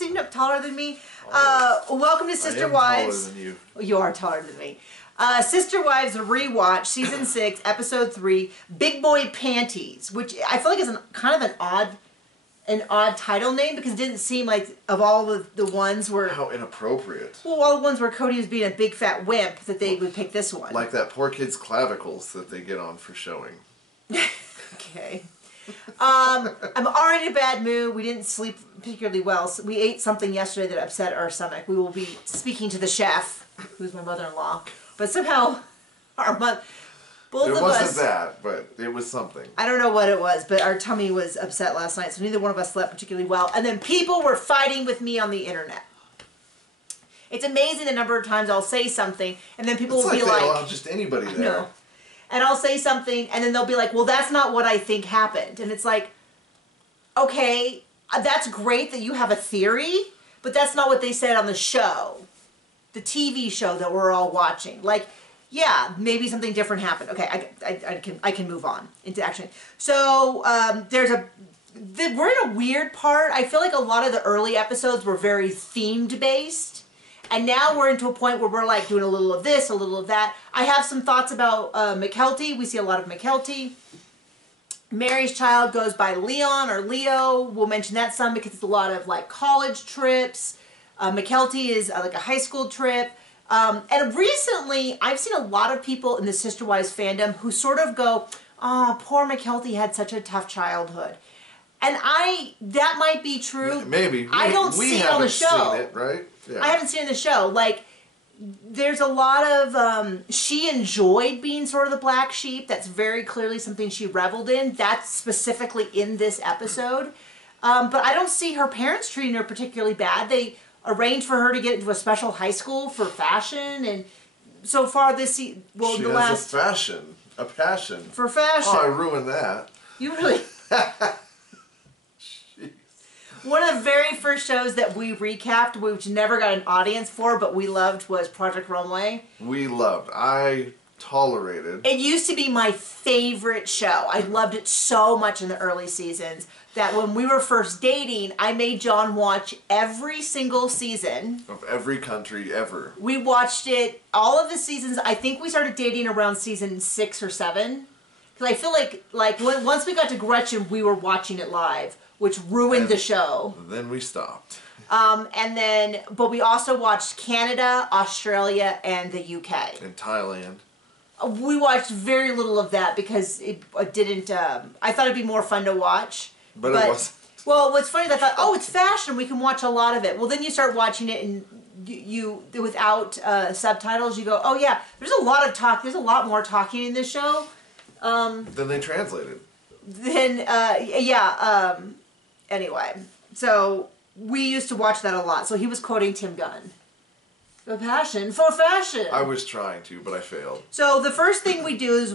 seem taller than me. Welcome to Sister Wives. Taller than you. You are taller than me. Sister Wives Rewatch, Season 6, Episode 3, Big Boy Panties, which I feel like is kind of an odd title name because it didn't seem like of all the ones where... How inappropriate. Well, all the ones where Cody was being a big fat wimp that they would pick this one. Like that poor kid's clavicles that they get on for showing. Okay. I'm already in a bad mood. We didn't sleep particularly well. So we ate something yesterday that upset our stomach. We will be speaking to the chef, who's my mother-in-law. But somehow, both of us... It wasn't that, but it was something. I don't know what it was, but our tummy was upset last night, so neither one of us slept particularly well. And then people were fighting with me on the internet. It's amazing the number of times I'll say something, and then people will be like... Allow just anybody there. No. And I'll say something, and then they'll be like, well, that's not what I think happened. And it's like, okay, that's great that you have a theory, but that's not what they said on the show. The TV show that we're all watching. Like, yeah, maybe something different happened. Okay, I can move on into action. So, we're in a weird part. I feel like a lot of the early episodes were very themed based. And now we're into a point where we're like doing a little of this, a little of that. I have some thoughts about McKelty. We see a lot of McKelty. Mary's child goes by Leon or Leo. We'll mention that some because it's a lot of like college trips. McKelty is like a high school trip. And recently, I've seen a lot of people in the Sister Wives fandom who sort of go, oh, poor McKelty had such a tough childhood. And that might be true. Maybe. I don't see it on the show. Seen it, right? Yeah. I haven't seen it in the show. Like, there's a lot of, she enjoyed being sort of the black sheep. That's very clearly something she reveled in. That's specifically in this episode. But I don't see her parents treating her particularly bad. They arranged for her to get into a special high school for fashion. And so far this season, well, she the has last... a passion. For fashion. Oh, I ruined that. You really... One of the very first shows that we recapped, which never got an audience for, but we loved, was Project Runway. We loved. I tolerated. It used to be my favorite show. I loved it so much in the early seasons that when we were first dating, I made John watch every single season. Of every country ever. We watched it, all of the seasons. I think we started dating around season 6 or 7. Because I feel like once we got to Gretchen, we were watching it live, which ruined the show. Then we stopped. But we also watched Canada, Australia, and the UK. And Thailand. We watched very little of that because it didn't, I thought it'd be more fun to watch. But it wasn't. Well, what's funny is I thought, oh, it's fashion, we can watch a lot of it. Well, then you start watching it and you without subtitles, you go, oh yeah, there's a lot of talk, there's a lot more talking in this show. Then they translated. Anyway, so we used to watch that a lot. So he was quoting Tim Gunn. The passion for fashion. I was trying to, but I failed. So the first thing we do is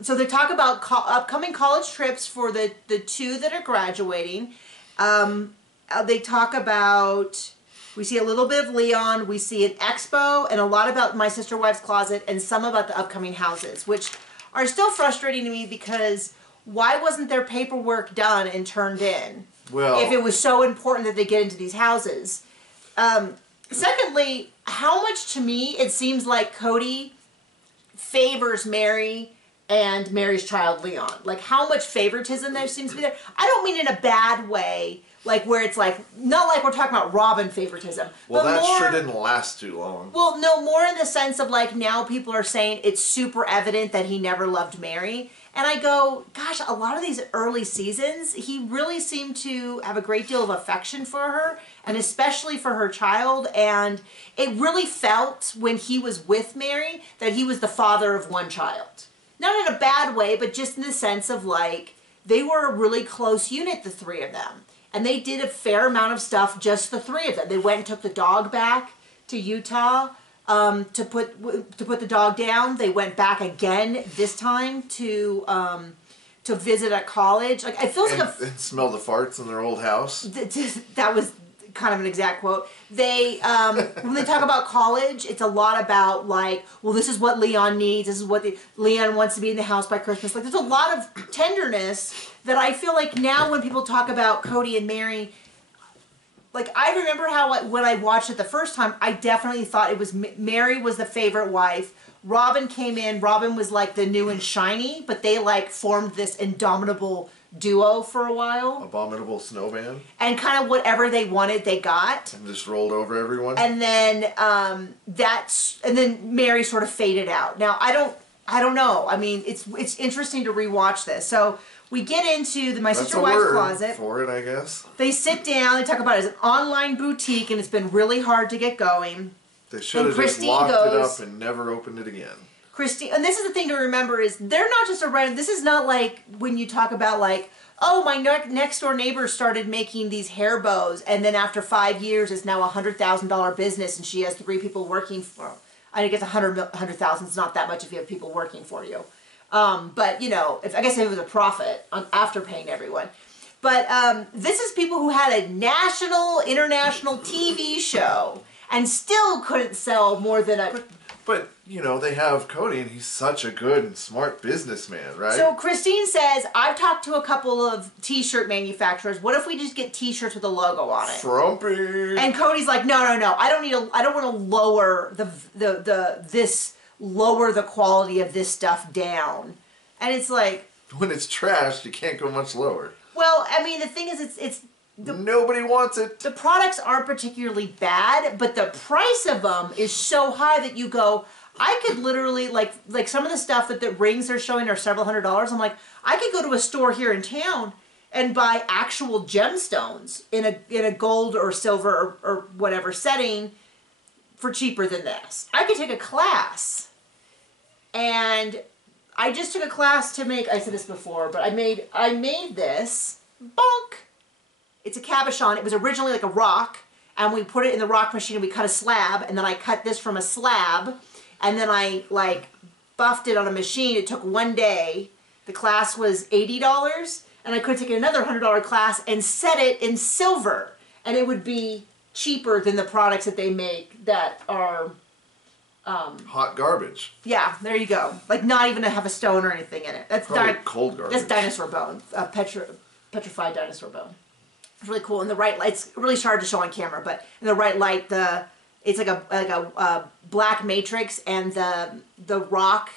so they talk about upcoming college trips for the two that are graduating. They talk about, we see a little bit of Leon, we see an expo, and a lot about My Sister Wives Closet, and some about the upcoming houses, which are still frustrating to me because why wasn't their paperwork done and turned in? Well, if it was so important that they get into these houses. Secondly, how much to me it seems like Cody favors Mary and Mary's child Leon. Like how much favoritism there seems to be there. I don't mean in a bad way, like where it's like, not like we're talking about Robin favoritism. Well, but that more, sure didn't last too long. Well, no, more in the sense of like now people are saying it's super evident that he never loved Mary. And I go, gosh, a lot of these early seasons, he really seemed to have a great deal of affection for her, and especially for her child. And it really felt when he was with Mary that he was the father of one child. Not in a bad way, but just in the sense of like, they were a really close unit, the three of them. And they did a fair amount of stuff, just the three of them. They went and took the dog back to Utah. To put the dog down. They went back again this time to visit at college. Like I feel like and smell the farts in their old house. That was kind of an exact quote. They when they talk about college, it's a lot about like, well, this is what Leon needs. This is what Leon wants to be in the house by Christmas. Like there's a lot of tenderness that I feel like now when people talk about Cody and Mary, like I remember how when I watched it the first time, I definitely thought it was Mary was the favorite wife. Robin came in. Robin was like the new and shiny, but they like formed this indomitable duo for a while. Abominable snowman. And kind of whatever they wanted, they got. And just rolled over everyone. And then and then Mary sort of faded out. Now I don't know. I mean, it's interesting to rewatch this. So we get into my sister wife's closet. For it, I guess. They sit down. They talk about it as an online boutique, and it's been really hard to get going. They should have just locked it up and never opened it again. Christine, and this is the thing to remember is they're not just a random. This is not like when you talk about like, oh, my next door neighbor started making these hair bows, and then after 5 years, it's now a $100,000 business, and she has 3 people working for. I guess 100,000 is not that much if you have people working for you. But you know, I guess if it was a profit after paying everyone. But this is people who had a national, international TV show and still couldn't sell more than a. But you know, they have Cody, and he's such a good and smart businessman, right? So Christine says, I've talked to a couple of T-shirt manufacturers. What if we just get T-shirts with a logo on it? Frumpy. And Cody's like, no. I don't want to lower lower the quality of this stuff down. And it's like, when it's trashed, you can't go much lower. Well, I mean, the thing is, nobody wants it. The products aren't particularly bad, but the price of them is so high that you go, I could literally, like some of the stuff that the rings they're showing are several $100s. I'm like, I could go to a store here in town and buy actual gemstones in a gold or silver or whatever setting for cheaper than this. I could take a class, and I just took a class to make, I said this before, but I made this, bonk. It's a cabochon. It was originally like a rock, and we put it in the rock machine and we cut a slab, and then I cut this from a slab, and then I like buffed it on a machine. It took 1 day. The class was $80, and I could take another $100 class and set it in silver, and it would be cheaper than the products that they make that are hot garbage. Yeah, there you go. Like not even to have a stone or anything in it. That's probably cold garbage. That's dinosaur bone, petrified dinosaur bone. It's really cool. In the right light, it's really hard to show on camera, but in the right light, it's like a black matrix, and the rock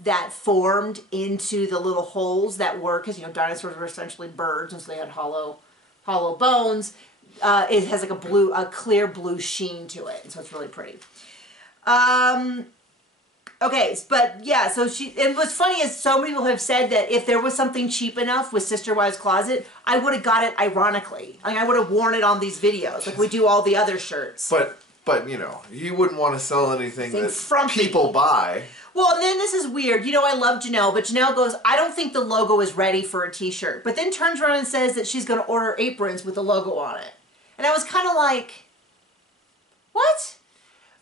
that formed into the little holes that were, because you know dinosaurs were essentially birds, and so they had hollow bones. It has like a clear blue sheen to it, and so it's really pretty. Okay, but yeah, so and what's funny is so many people have said that if there was something cheap enough with Sister Wives Closet, I would have got it ironically. Like I would have worn it on these videos, like we do all the other shirts. But you know, you wouldn't want to sell anything that frumpy. People buy. Well, and then this is weird. You know, I love Janelle, but Janelle goes, I don't think the logo is ready for a t-shirt. But then turns around and says that she's going to order aprons with the logo on it. And I was kind of like, what?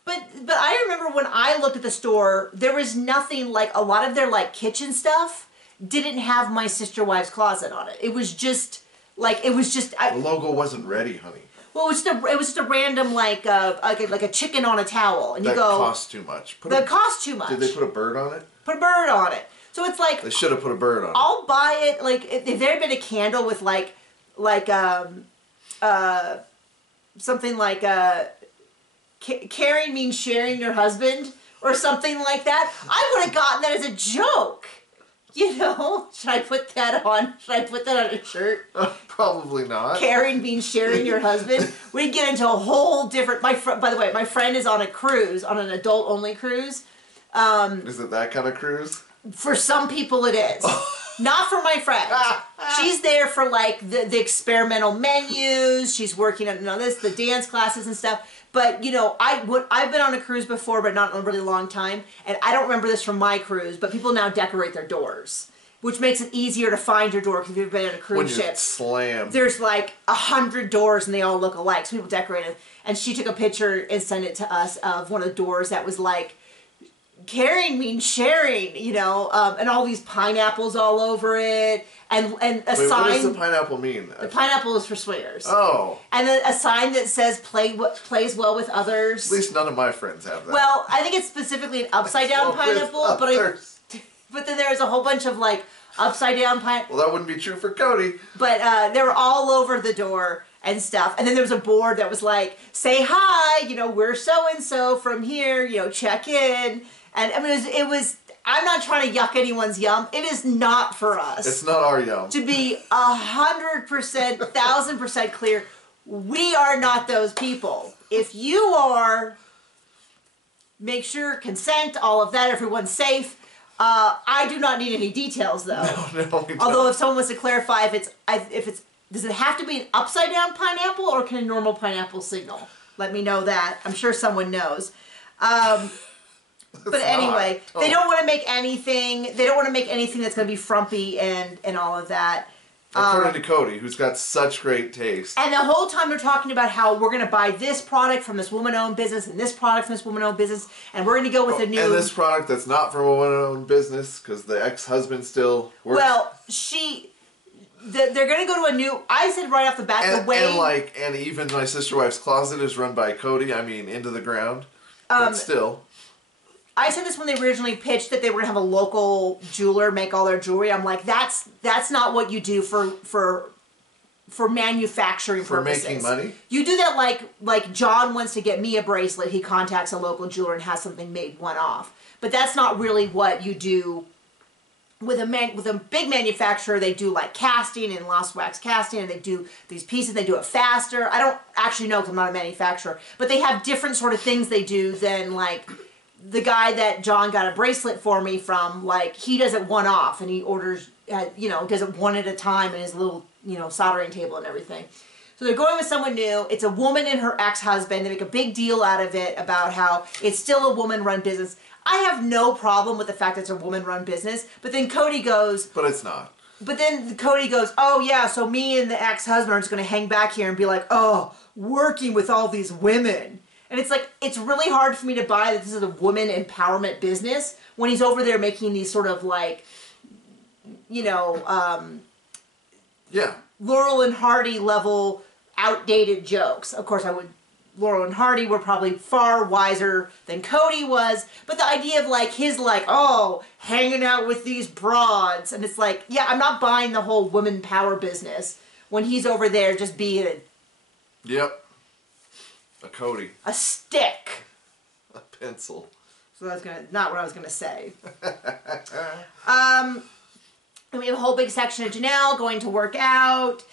But I remember when I looked at the store, there was nothing like a lot of their like kitchen stuff didn't have my Sister Wives Closet on it. It was just the logo wasn't ready, honey. Well, it was just a random like a chicken on a towel, and you go. That costs too much. That costs too much. Did they put a bird on it? Put a bird on it. So it's like they should have put a bird on it. I'll buy it. Like if there had been a candle with something like caring means sharing your husband or something like that, I would have gotten that as a joke. You know, should I put that on? Should I put that on a shirt? Probably not. Caring means sharing your husband. We get into a whole different. By the way, my friend is on a cruise, on an adult-only cruise. Is it that kind of cruise? For some people, it is. Not for my friend. She's there for like the experimental menus. She's working on the dance classes and stuff. But, you know, I've been on a cruise before, but not in a really long time. And I don't remember this from my cruise, but people now decorate their doors, which makes it easier to find your door because if you've been on a cruise ship. Slam. There's like 100 doors and they all look alike. So people decorate it. And she took a picture and sent it to us of one of the doors that was like, caring means sharing, you know, and all these pineapples all over it, and a sign. What does the pineapple mean? The pineapple is for swingers. Oh. And then a sign that says plays well with others. At least none of my friends have that. Well, I think it's specifically an upside down pineapple, but then there's a whole bunch of like upside down pineapple. Well, that wouldn't be true for Cody. But they were all over the door. and stuff. And then there was a board that was like, say hi, you know, we're so-and-so from here, you know, check in. And I mean, it was I'm not trying to yuck anyone's yum. It is not for us. It's not our yum. To be 100%, 1,000% clear, we are not those people. If you are, make sure, consent, all of that, everyone's safe. I do not need any details, though. No, Although if someone wants to clarify if it's, does it have to be an upside down pineapple or can a normal pineapple signal? Let me know that. I'm sure someone knows. But anyway, they don't want to make anything. They don't want to make anything that's going to be frumpy and all of that. According to Cody, who's got such great taste. And the whole time they're talking about how we're going to buy this product from this woman-owned business and this product from this woman-owned business, and we're going to go with a new. And this product that's not from a woman-owned business because the ex-husband still works. Well, they're going to go to a new. I said right off the bat the way. And even My Sister Wife's Closet is run by Cody. I mean, into the ground. But still. I said this when they originally pitched that they were going to have a local jeweler make all their jewelry. I'm like, that's not what you do for manufacturing purposes. For making money? You do that like John wants to get me a bracelet. He contacts a local jeweler and has something made one-off. But that's not really what you do with a big manufacturer. They do like casting and lost wax casting, and they do these pieces. They do it faster. I don't actually know because I'm not a manufacturer. But they have different sort of things they do than like... The guy that John got a bracelet for me from, like, he does it one-off, and he orders, you know, does it one at a time in his little, you know, soldering table and everything. So they're going with someone new. It's a woman and her ex-husband. They make a big deal out of it about how it's still a woman-run business. I have no problem with the fact that it's a woman-run business, but then Cody goes... But it's not. But then Cody goes, oh, yeah, so me and the ex-husband are just going to hang back here and be like, oh, working with all these women. And it's like, it's really hard for me to buy that this is a woman empowerment business when he's over there making these sort of like, you know, yeah, Laurel and Hardy level outdated jokes. Of course, Laurel and Hardy were probably far wiser than Cody was, but the idea of like his like, oh, hanging out with these broads, and it's like, yeah, I'm not buying the whole woman power business when he's over there just being a... Yep. A Cody. A stick. A pencil. So that's not what I was gonna say. And we have a whole big section of Janelle going to work out.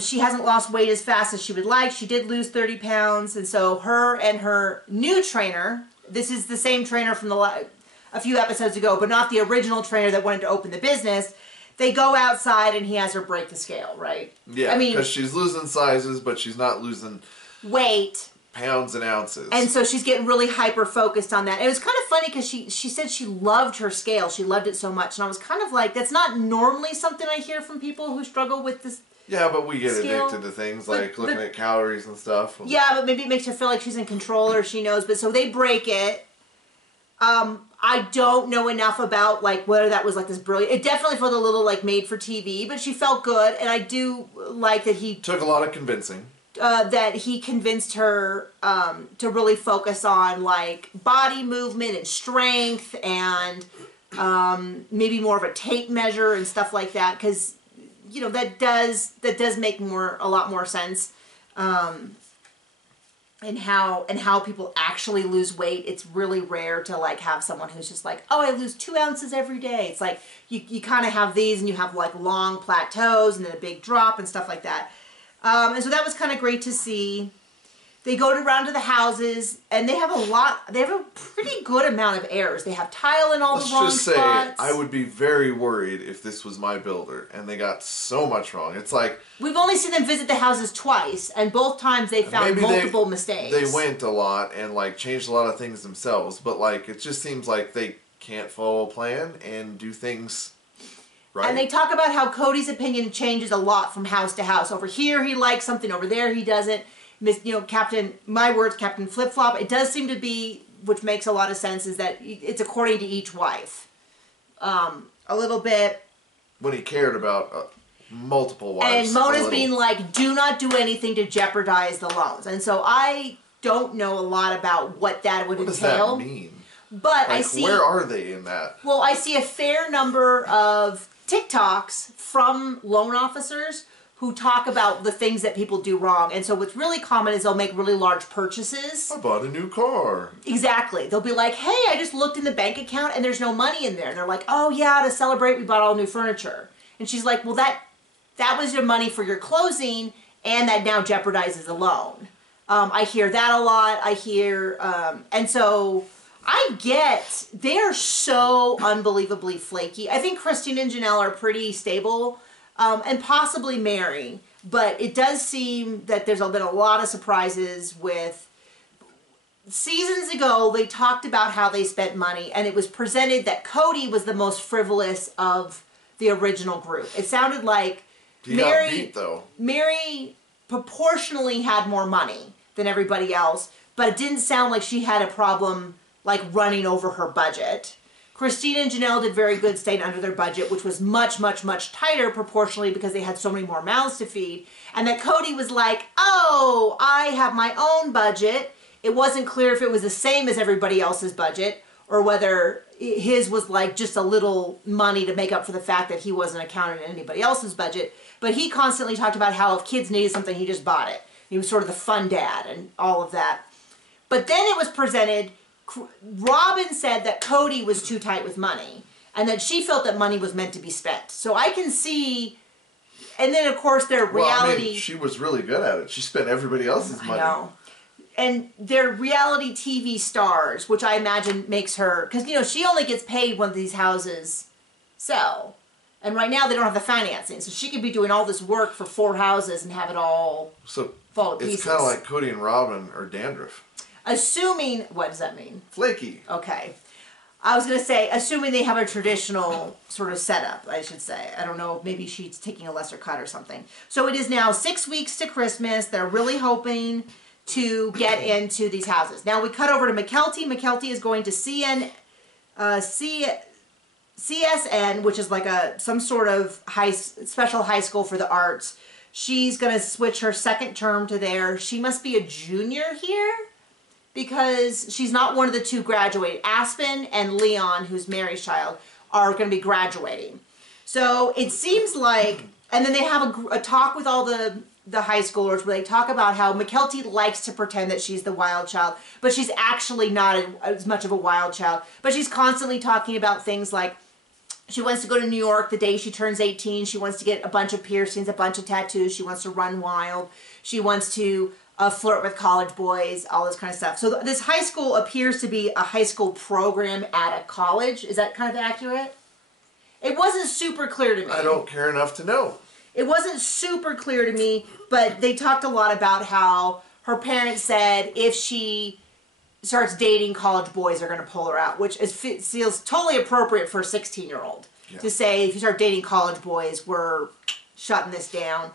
She hasn't lost weight as fast as she would like. She did lose 30 pounds, and so her and her new trainer. This is the same trainer from a few episodes ago, but not the original trainer that wanted to open the business. They go outside, and he has her break the scale, right? Yeah, because she's losing sizes, but she's not losing weight, pounds and ounces, and so she's getting really hyper focused on that. And it was kind of funny because she said she loved her scale. She loved it so much, and I was kind of like, that's not normally something I hear from people who struggle with this. Yeah, but we get scale. addicted to things like looking at calories and stuff. Yeah, but maybe it makes her feel like she's in control or she knows. But so they break it. I don't know enough about like whether that was like this brilliant. It definitely felt a little like made for TV, but she felt good, and I do like that he took a lot of convincing. That he convinced her to really focus on like body movement and strength and maybe more of a tape measure and stuff like that, because you know that does make a lot more sense in how people actually lose weight. It's really rare to like have someone who's just like, oh, I lose 2 ounces every day. It's like you kind of have these, and you have like long plateaus and then a big drop and stuff like that. And so that was kind of great to see. They go around to the houses, and they have a pretty good amount of errors. They have tile in all the wrong spots. Let's just say, I would be very worried if this was my builder, and they got so much wrong. It's like... We've only seen them visit the houses twice, and both times they found multiple mistakes. They went a lot and, like, changed a lot of things themselves, but, like, it just seems like they can't follow a plan and do things... Right. And they talk about how Cody's opinion changes a lot from house to house. Over here he likes something, over there he doesn't. You know, Captain Flip Flop. It does seem to be, which makes a lot of sense, is that it's according to each wife. A little bit. When he cared about multiple wives. And Mona's being like, do not do anything to jeopardize the loans. And so I don't know a lot about what that would entail. What does that mean? But like, I see... Where are they in that? Well, I see a fair number of TikToks from loan officers who talk about the things that people do wrong. And so what's really common is they'll make really large purchases. I bought a new car. Exactly. They'll be like, hey, I just looked in the bank account and there's no money in there. And they're like, oh yeah, to celebrate we bought all new furniture. And she's like, well that was your money for your closing and that now jeopardizes a loan. I hear that a lot. I hear, and so I get, they're so unbelievably flaky. I think Christine and Janelle are pretty stable. And possibly Mary, but it does seem that there's been a lot of surprises with... Seasons ago, they talked about how they spent money, and it was presented that Cody was the most frivolous of the original group. It sounded like He got beat, though. Mary proportionally had more money than everybody else, but it didn't sound like she had a problem like running over her budget. Christine and Janelle did very good staying under their budget, which was much, much, much tighter proportionally because they had so many more mouths to feed. And that Cody was like, oh, I have my own budget. It wasn't clear if it was the same as everybody else's budget or whether his was like just a little money to make up for the fact that he wasn't accounted in anybody else's budget. But he constantly talked about how if kids needed something, he just bought it. He was sort of the fun dad and all of that. But then it was presented... Robin said that Cody was too tight with money and that she felt that money was meant to be spent. So I can see, and then of course their reality... Well, I mean, she was really good at it. She spent everybody else's money. I know. And their reality TV stars, which I imagine makes her... Because, you know, she only gets paid when these houses sell. And right now they don't have the financing. So she could be doing all this work for 4 houses and have it all fall to pieces. It's kind of like Cody and Robin or dandruff. Assuming, what does that mean? Flaky. Okay. I was going to say, assuming they have a traditional sort of setup, I should say. I don't know, maybe she's taking a lesser cut or something. So it is now 6 weeks to Christmas. They're really hoping to get into these houses. Now we cut over to McKelty. McKelty is going to CSN, which is like some sort of special high school for the arts. She's going to switch her second term to there. She must be a junior here, because she's not one of the 2 graduating. Aspen and Leon, who's Mary's child, are going to be graduating. So it seems like, and then they have a talk with all the high schoolers where they talk about how McKelty likes to pretend that she's the wild child, but she's actually not as much of a wild child. But she's constantly talking about things like she wants to go to New York the day she turns 18. She wants to get a bunch of piercings, a bunch of tattoos. She wants to run wild. She wants to flirt with college boys, all this kind of stuff. So this high school appears to be a high school program at a college. Is that kind of accurate? It wasn't super clear to me. I don't care enough to know. It wasn't super clear to me, but they talked a lot about how her parents said if she starts dating college boys, they're going to pull her out, which feels totally appropriate for a 16-year-old to say, if you start dating college boys, we're shutting this down.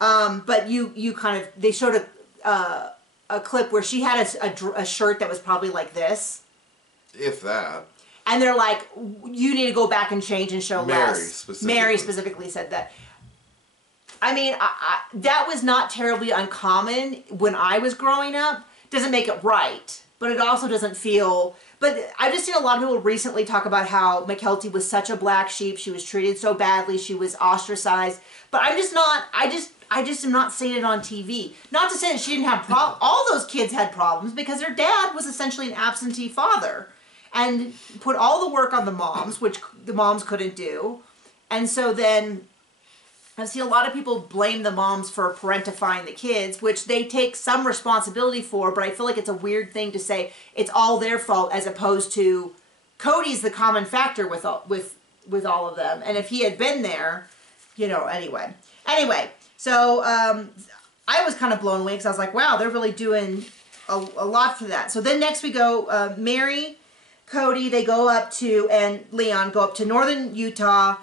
But they showed a clip where she had a shirt that was probably like this. If that. And they're like, you need to go back and change and show less. Specifically. Mary specifically said that. I mean, that was not terribly uncommon when I was growing up. Doesn't make it right, but it also doesn't feel... But I've just seen a lot of people recently talk about how McKelty was such a black sheep. She was treated so badly. She was ostracized. But I'm just not... I just am not seeing it on TV. Not to say that she didn't have problems. All those kids had problems because their dad was essentially an absentee father and put all the work on the moms, which the moms couldn't do. And so then I've seen a lot of people blame the moms for parentifying the kids, which they take some responsibility for, but I feel like it's a weird thing to say it's all their fault as opposed to Cody's the common factor with all of them. And if he had been there, anyway. So I was kind of blown away because I was like, wow, they're really doing a lot for that. So then next we go, Mary, Cody, and Leon go up to northern Utah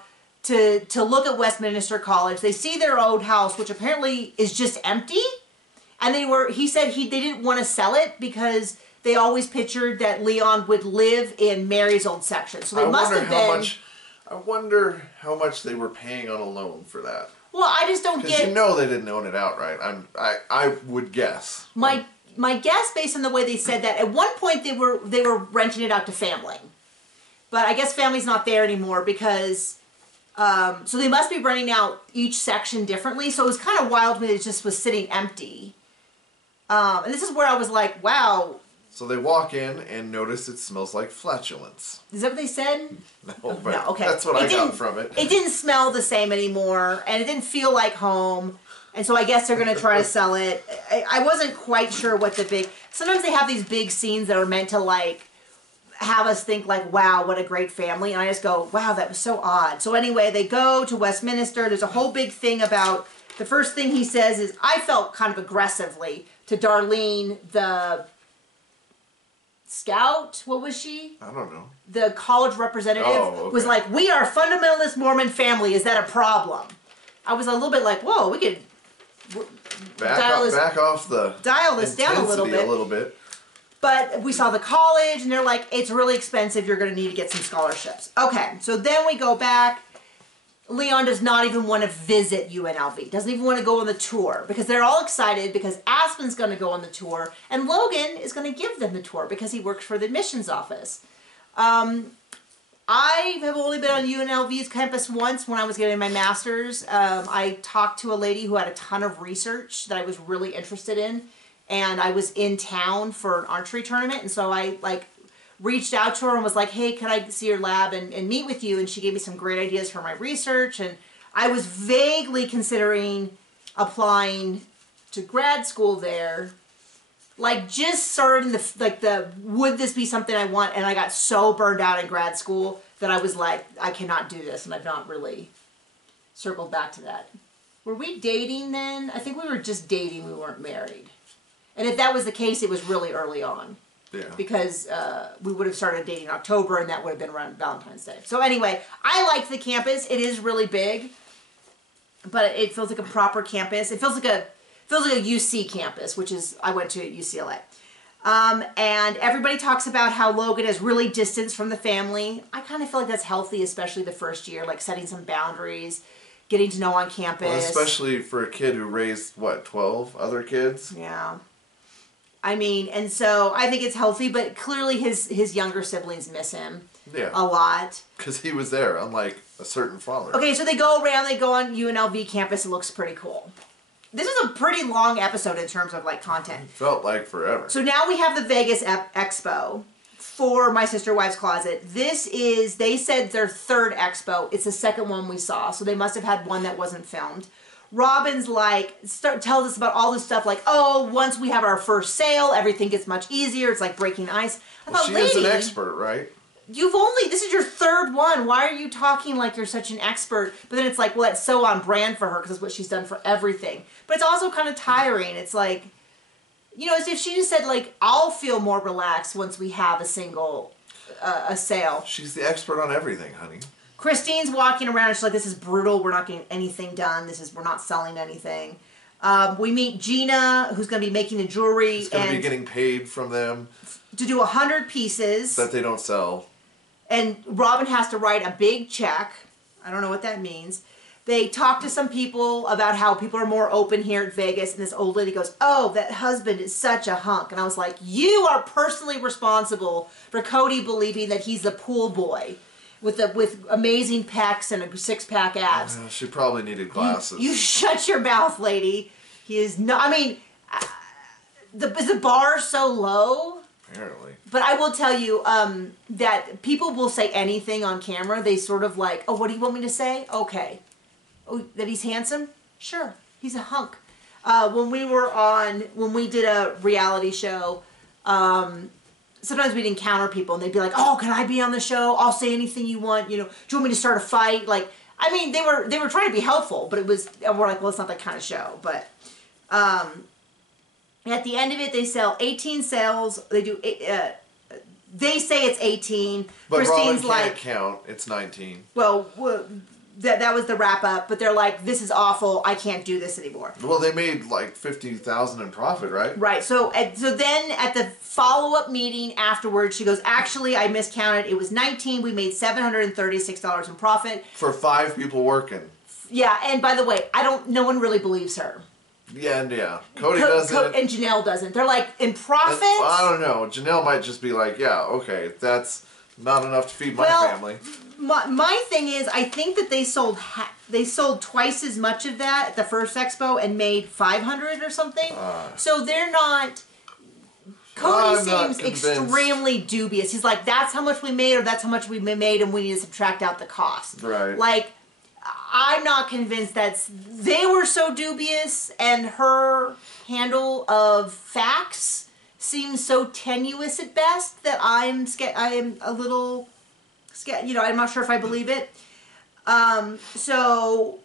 to look at Westminster College. They see their old house, which apparently is just empty. And he said they didn't want to sell it because they always pictured that Leon would live in Mary's old section. So they must have been... I wonder how much they were paying on a loan for that. Well, I just don't get... Because they didn't own it outright. I would guess. My guess, based on the way they said that, at one point they were renting it out to family. But I guess family's not there anymore because So they must be renting out each section differently. So it was kind of wild when it just was sitting empty. And this is where I was like, wow. So they walk in and notice it smells like flatulence. Is that what they said? No, but no, okay. That's what I got from it. It didn't smell the same anymore, and it didn't feel like home. And so I guess they're going to try to sell it. I wasn't quite sure what the big... Sometimes they have these big scenes that are meant to, like, have us think, like, wow, what a great family. And I just go, wow, that was so odd. So anyway, they go to Westminster. There's a whole big thing about... The first thing he says is, I felt kind of aggressively to Darlene, the... Scout? What was she? I don't know. The college representative was like, we are a fundamentalist Mormon family. Is that a problem? I was a little bit like, whoa, we could back off the dial this down a little bit. But we saw the college, and they're like, it's really expensive. You're going to need to get some scholarships. Okay, so then we go back. Leon does not even want to visit UNLV. Doesn't even want to go on the tour because they're all excited because Aspen's going to go on the tour and Logan is going to give them the tour because he works for the admissions office. I have only been on UNLV's campus once when I was getting my master's. I talked to a lady who had a ton of research that I was really interested in, and I was in town for an archery tournament, and so I reached out to her and was like, hey, can I see your lab and meet with you? And she gave me some great ideas for my research. And I was vaguely considering applying to grad school there. Like, just starting would this be something I want? And I got so burned out in grad school that I was like, I cannot do this. And I've not really circled back to that. Were we dating then? I think we were just dating. We weren't married. And if that was the case, it was really early on. Yeah. Because we would have started dating in October, and that would have been around Valentine's Day. So anyway, I liked the campus. It is really big, but it feels like a proper campus. It feels like a UC campus, which is I went to at UCLA. And everybody talks about how Logan is really distanced from the family. I kind of feel like that's healthy, especially the first year, like setting some boundaries, getting to know on campus. Well, especially for a kid who raised, 12 other kids? Yeah. I mean, and so I think it's healthy, but clearly his younger siblings miss him a lot. Because he was there, unlike a certain father. Okay, so they go around, they go on UNLV campus. It looks pretty cool. This is a pretty long episode in terms of, content. It felt like forever. So now we have the Vegas Expo for My Sister Wives Closet. This is, they said, their third expo. It's the second one we saw, so they must have had one that wasn't filmed. Robin's tells us about all this stuff once we have our first sale, everything gets much easier. It's like breaking ice. She is an expert, right? This is your third one. Why are you talking like you're such an expert? But then it's like, well, that's so on brand for her because it's what she's done for everything. But it's also kind of tiring. It's like, as if she just said, I'll feel more relaxed once we have a sale. She's the expert on everything, honey. Christine's walking around and she's like, this is brutal. We're not getting anything done. We're not selling anything. We meet Gina, who's going to be making the jewelry. She's going to be getting paid from them. To do 100 pieces. That they don't sell. And Robin has to write a big check. I don't know what that means. They talk to some people about how people are more open here at Vegas. And this old lady goes, oh, that husband is such a hunk. And I was like, you are personally responsible for Cody believing that he's the pool boy. With amazing pecs and a six-pack abs. She probably needed glasses. You shut your mouth, lady. He is not... I mean, is the bar so low? Apparently. But I will tell you that people will say anything on camera. They sort of oh, what do you want me to say? Okay. Oh, that he's handsome? Sure. He's a hunk. When we did a reality show... sometimes we'd encounter people and they'd be like, oh, can I be on the show? I'll say anything you want. Do you want me to start a fight? They were trying to be helpful, but we're like, well, it's not that kind of show. But at the end of it, they sell 18 sales. They do, they say it's 18. But Christine's Robin can't count. It's 19. Well, that was the wrap up, but they're like, this is awful. I can't do this anymore. Well, they made $50,000 in profit, right? Right. So then at the follow up meeting afterwards, she goes, actually, I miscounted. It was 19. We made $736 in profit for 5 people working. Yeah, and by the way, no one really believes her. Yeah. Cody doesn't. And Janelle doesn't. They're like, in profit? I don't know. Janelle might just be like, yeah, okay, that's not enough to feed my family. my thing is, I think that they sold twice as much of that at the first expo and made 500 or something. So they're not. Cody seems extremely dubious. He's like, that's how much we made, or that's how much we made, and we need to subtract out the cost. Right. Like, I'm not convinced they were so dubious, and her handle of facts seems so tenuous at best that I am a little scared. You know, I'm not sure if I believe it. So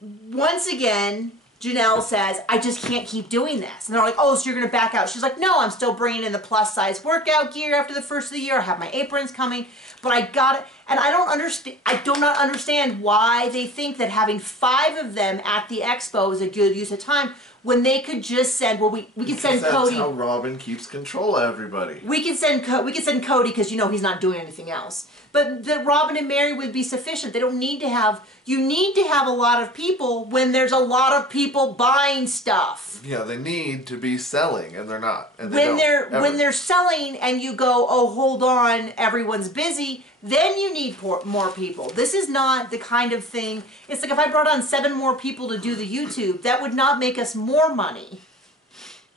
once again, Janelle says, I just can't keep doing this. And they're like, oh, so you're going to back out. She's like, no, I'm still bringing in the plus size workout gear after the first of the year. I have my aprons coming, but I got it. And I do not understand why they think that having 5 of them at the expo is a good use of time when they could just send, well, we could send Cody. That's how Robin keeps control of everybody. We could send Cody because, you know, he's not doing anything else. But the Robin and Mary would be sufficient. They don't need to have, you need to have a lot of people when there's a lot of people buying stuff. Yeah, they need to be selling, and they're not. And when they're selling and you go, oh, hold on, everyone's busy, then you need more people. This is not the kind of thing, it's like if I brought on 7 more people to do the YouTube, that would not make us more money.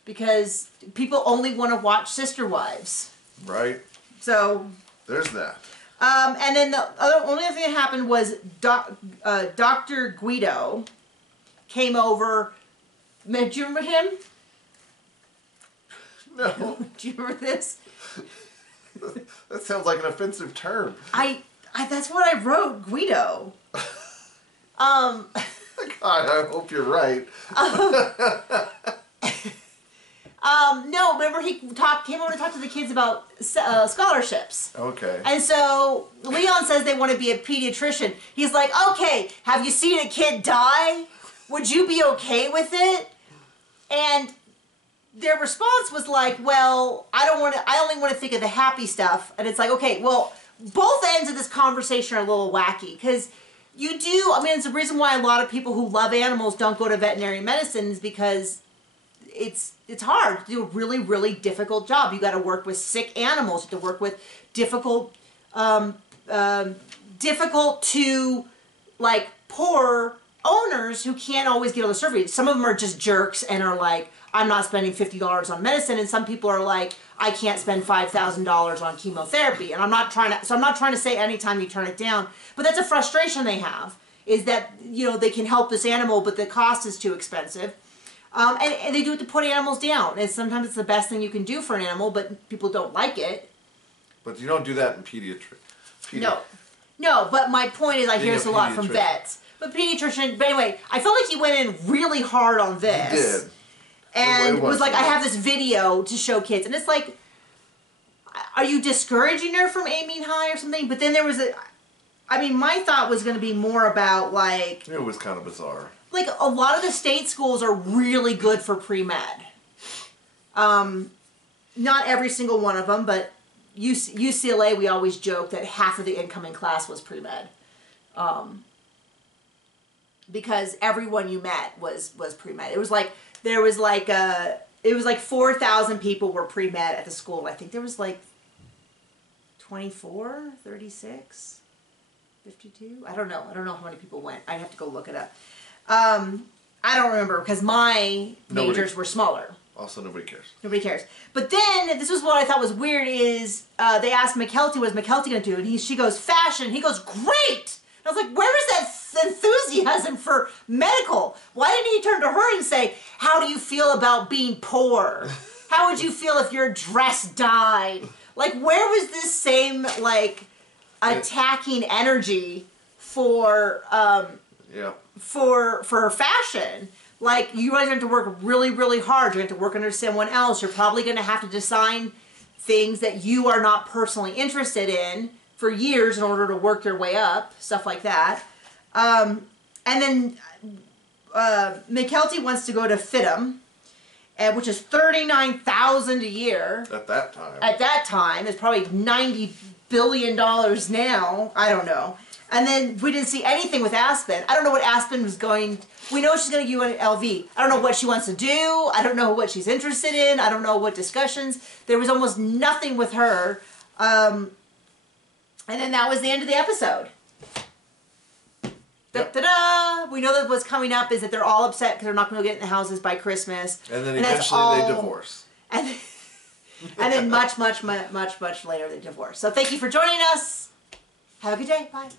Because people only want to watch Sister Wives. Right. So. There's that. And then the only other thing that happened was Dr. Guido came over. Do you remember him? No. Do you remember this? That sounds like an offensive term. That's what I wrote, Guido. God, I hope you're right. No, remember he came over to talk to the kids about scholarships. Okay. And so Leon says they want to be a pediatrician. He's like, okay, have you seen a kid die? Would you be okay with it? And their response was like, well, I only want to think of the happy stuff. And it's like, okay, well, both ends of this conversation are a little wacky because it's the reason why a lot of people who love animals don't go to veterinary medicine is because it's hard to do a really, really difficult job. You got to work with sick animals. You have to work with difficult to, like, poor owners who can't always get all the surgery. Some of them are just jerks and are like, I'm not spending $50 on medicine. And some people are like, I can't spend $5,000 on chemotherapy. And I'm not trying to say anytime you turn it down, but that's a frustration they have, is that, you know, they can help this animal, but the cost is too expensive. And they do it to put animals down. And sometimes it's the best thing you can do for an animal, but people don't like it. But you don't do that in pediatrics. No, but my point is I hear this a lot from vets. But anyway, I felt like he went in really hard on this. He did. And it was like, I have this video to show kids. And it's like, are you discouraging her from aiming high or something? But then there was my thought was going to be more about, like... It was kind of bizarre. Like, a lot of the state schools are really good for pre-med. Not every single one of them, but UCLA, we always joke that half of the incoming class was pre-med. Because everyone you met was pre-med. It was like, there was like, it was like 4,000 people were pre-med at the school. I think there was like 24, 36, 52. I don't know how many people went. I'd have to go look it up. I don't remember because my majors were smaller. Also, nobody cares. Nobody cares. But then, this was what I thought was weird is, they asked McKelty, what is McKelty going to do? And she goes, fashion. He goes, great! And I was like, where is that enthusiasm for medical? Why didn't he turn to her and say, how do you feel about being poor? How would you feel if your dress died? Like, where was this same, like, attacking energy for fashion? Like, you guys have to work really, really hard. You're going to have to work under someone else. You're probably going to have to design things that you are not personally interested in for years in order to work your way up. Stuff like that. And then McKelty wants to go to FITM, which is $39,000 a year. At that time. At that time. It's probably $90 billion now. I don't know. And then we didn't see anything with Aspen. I don't know what Aspen was going... We know she's going to go to LV. I don't know what she wants to do. I don't know what she's interested in. I don't know what discussions. There was almost nothing with her. And then that was the end of the episode. Yep. Da-da-da! We know that what's coming up is that they're all upset because they're not going to get in the houses by Christmas. And then eventually they divorce. And then much later they divorce. So thank you for joining us. Have a good day. Bye.